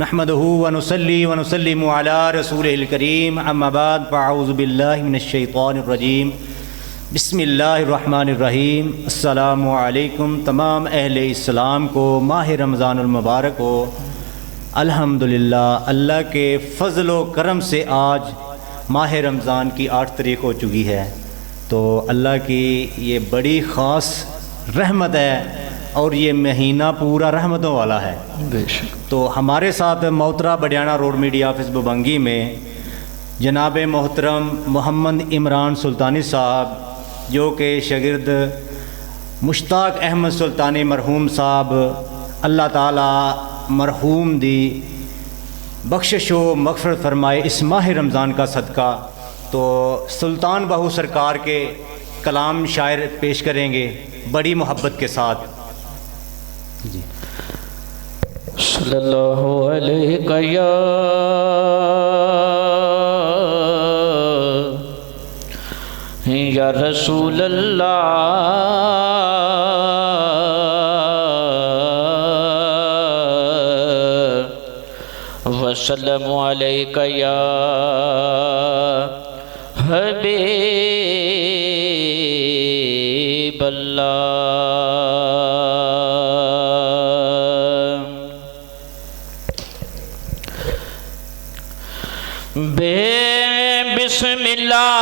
नहमदुहु व नुसल्ली व नुसल्लिमु अला रसूलिल करीम अम्मा बाद फ़अऊज़ु बिल्लाहि मिनश शैतानिर रजीम बिस्मिल्लाहिर रहमानिर रहीम। अस्सलामु अलैकुम। तमाम अहले इस्लाम को माह रमज़ानुल मुबारक हो। अल्हम्दुलिल्लाह, अल्लाह के फ़ज़ल व करम से आज माह रमज़ान की 8 तारीख़ हो चुकी है। तो अल्लाह की ये बड़ी ख़ास रहमत है और ये महीना पूरा रहमतों वाला है। तो हमारे साथ मोहतरा बडियाना रोड मीडिया ऑफिस बुबंगी में जनाब मोहतरम मोहम्मद इमरान सुल्तानी साहब, जो कि शागिर्द मुश्ताक अहमद सुल्तानी मरहूम साहब, अल्लाह ताला मरहूम दी बख्शिशो मग़फ़िरत फरमाए इस माह रमज़ान का सदका। तो सुल्तान बहू सरकार के कलाम शायर पेश करेंगे बड़ी मोहब्बत के साथ जी। सल्लल्लाहु अलैहि या रसूल अल्लाह वसल्लम अलैका या हबीब अल्लाह। बिस्मिल्लाह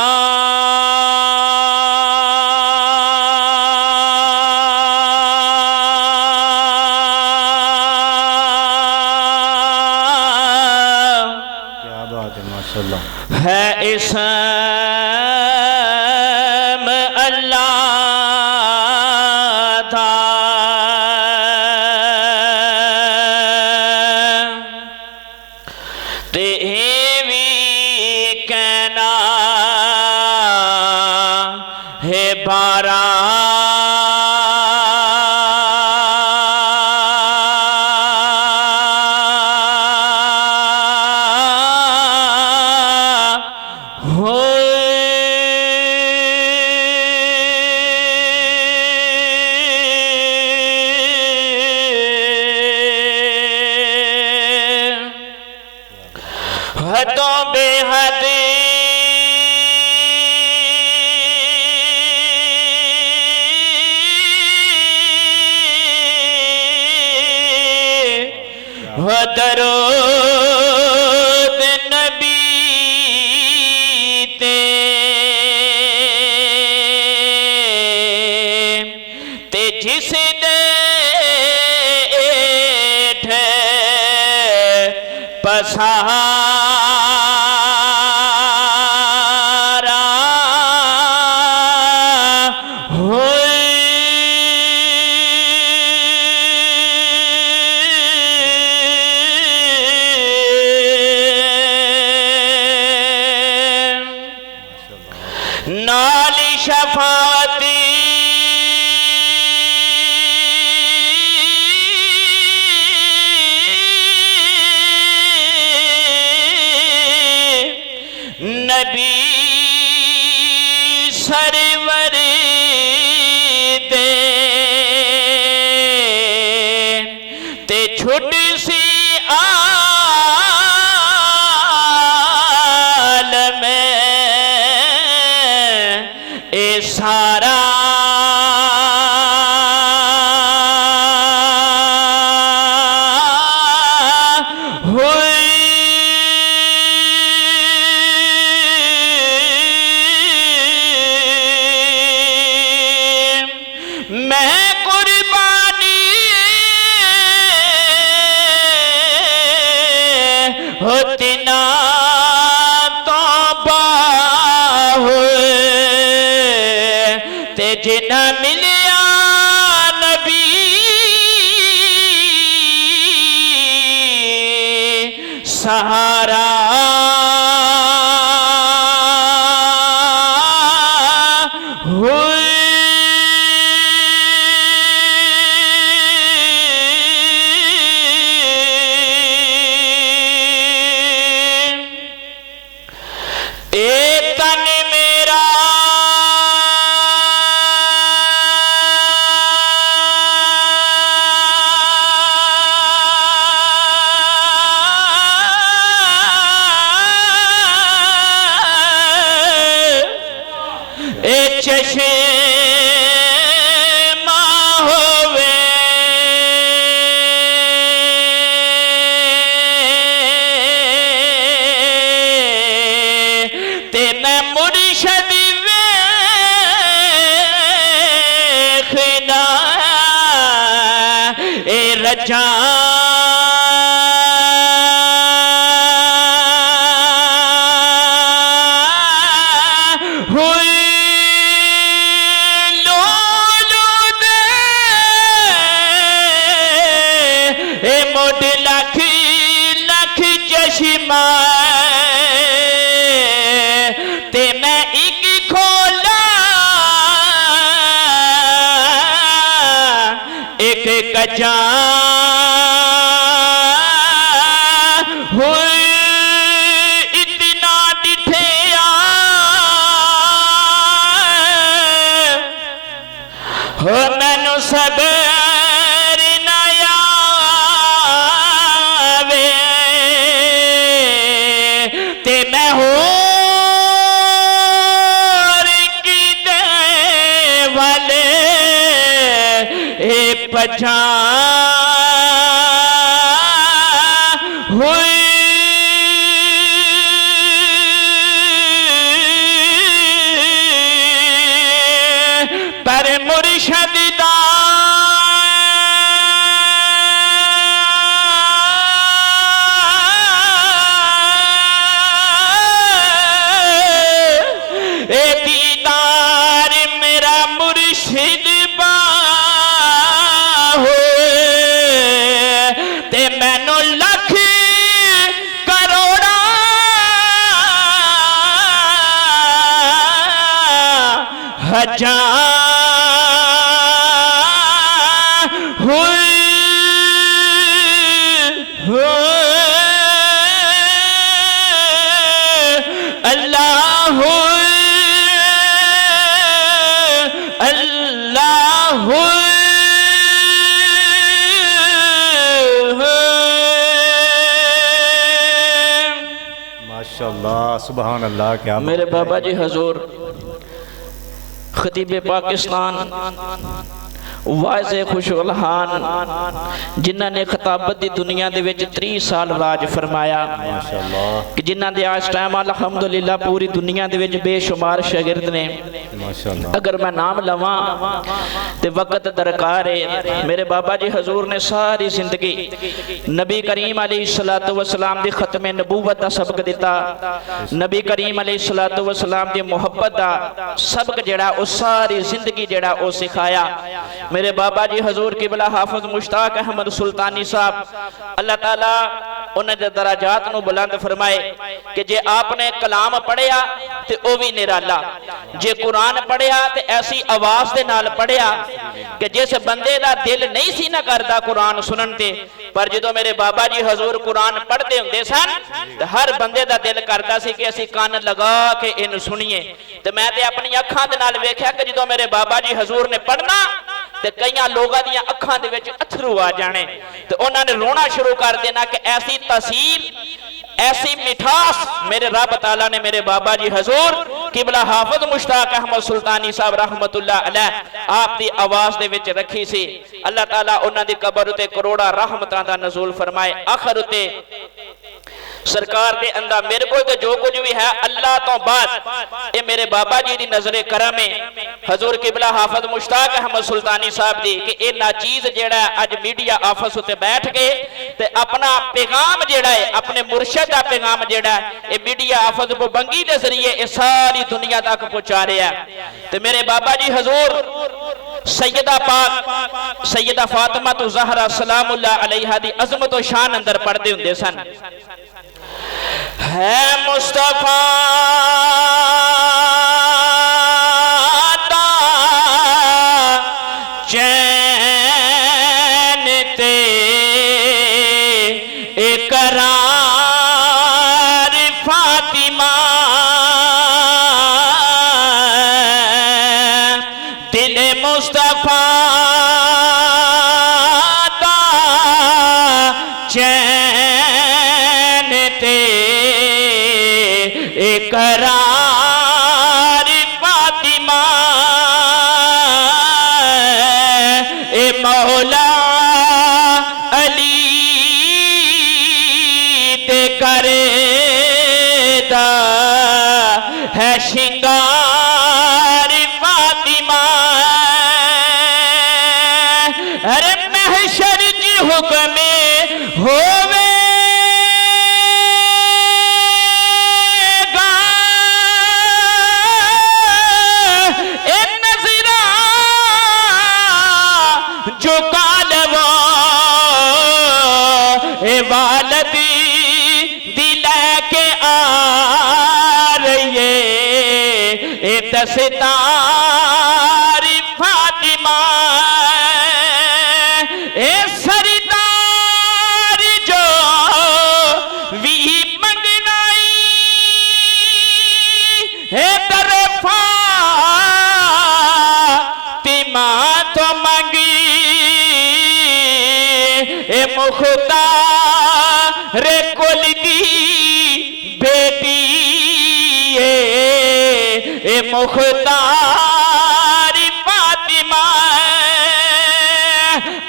क्या बात है, माशाल्लाह है इसम अल्लाह था। तेवी कहना है बारा हदों बेहद दरूद नबी ते जिस दे पसा नाली शफाती नबी सरवर दे ते छुट सी आलम ए सारा मैं कुर्बानी होती ना तो ते जिन्ना मिलिया नबी सहारा तन मेरा चश्मा होवे ते मैं मुर्शद वेखना ए रजा ते मैं एक खोला एक कजा हुई इतना डिठिया हो मैनू सब पछा हुई पर मुर्शद दा ए दीदार मेरा मुर्शिद मैनू लख करोड़ा हजार हुई अल्लाह अल्लाह माशाअल्लाह सुभान अल्लाह। क्या मेरे बाबा जी हजूर खतीब पाकिस्तान वाज़े खुशगलहान जिन्हों ने खिताबत की दुनिया के 30 साल राज फरमाया माशाअल्लाह कि जिन्हों के आज टाइम अल्हम्दुलिल्लाह पूरी दुनिया के बेशुमार शागिर्द ने माशाअल्लाह। अगर मैं नाम लवा तो वक्त दरकार है। मेरे बाबा जी हजूर ने सारी जिंदगी नबी करीम अलैहिस्सलातु वस्सलाम की खत्म नबूवत का सबक दिता, नबी करीम अलैहिस्सलातु वस्सलाम की मुहब्बत का सबक जड़ा सारी जिंदगी जड़ा सिखाया। मेरे बाबा जी हजूर किबला हाफिज मुश्ताक अहमद सुल्तानी साहब अल्लाह ताला उन्हें दराजात नूं बुलंद फरमाए कि जे आपने कलाम पढ़िया तो वह भी निराला, जे कुरान पढ़िया तो ऐसी आवाज के नाल पढ़िया कि जिस बंदे का दिल नहीं सी ना करता कुरान सुनन ते, पर जो मेरे बाबा जी हजूर कुरान पढ़ते होंगे सन तो हर बंदे का दिल करता सी कि असी कान लगा के इन सुनीए। तो मैं तो अपनी अखां दे नाल वेख्या कि जो मेरे बाबा जी हजूर ने पढ़ना तो कई लोगों दी अखां दे विच अथरू आ जाने, तो उन्होंने रोना शुरू कर देना कि ऐसी तहसील ऐसी मिठास मेरे रब ताला ने मेरे बाबा जी हजूर किबला हाफिज मुश्ताक अहमद सुल्तानी साहब रहमतुल्लाह अलैह आप दी आवाज दे विच रखी सी। अल्लाह ताला उन्हां दी कबर उते करोड़ा रहमतां दा नज़ूल फरमाए। आखिर उते सरकार के अंदर मेरे को जो कुछ भी है अल्लाह तो बाद ये मेरे बाबा जी की नजरे करम है हजूर किबला हाफिज मुश्ताक अहमद सुल्तानी साहब दी कि ये नाचीज जेड़ा अज मीडिया ऑफिस उत्ते बैठ के ते अपना पैगाम जेड़ा है अपने मुर्शद का पैगाम जेड़ा ये मीडिया ऑफिस बंगी के जरिए ये सारी दुनिया तक पहुंचा रहा है। तो मेरे बाबा जी हजूर सैयदा पाक सैयदा फातिमा तो ज़हरा सलामुल्लाह अलैहा दी अजमत और शान अंदर पढ़ते होंगे सन। है मुस्तफा चैन ते इकरार फातिमा दिल मुस्तफा चैन ते इकरार फातिमा है शिंगार फातिमा। अरे महशर जी हुक्म होवे जो कालवा ए वालदी दिल के आ रही है ए दस्तारी फातिमा। ए सरदारी जो वी मंगनाई है तरफा तिमा तो मंगी ए मुख्तार कुल दी बेटी ए मुख्तार फातिमा।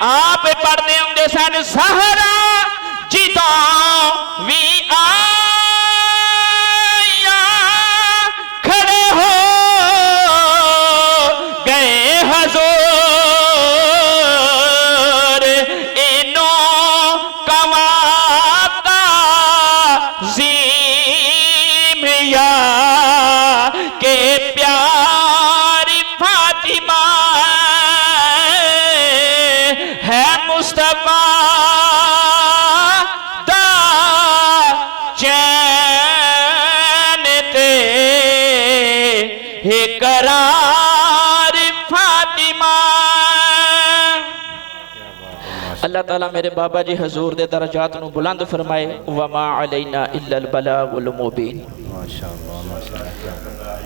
आप पढ़ते होंगे सन सहरा जिदा भी आया खड़े हो गए हजूर इनो कवाता जीमिया के प्यारी फातिमा है मुस्तफा दा चैन ते हे करार फातिमा। अल्लाह ताला मेरे बाबा जी हजूर दे दरजात नू बुलंद फरमाए। वमा अलैना इल्लल बलागुल मुबीन। माशाअल्लाह माशाअल्लाह।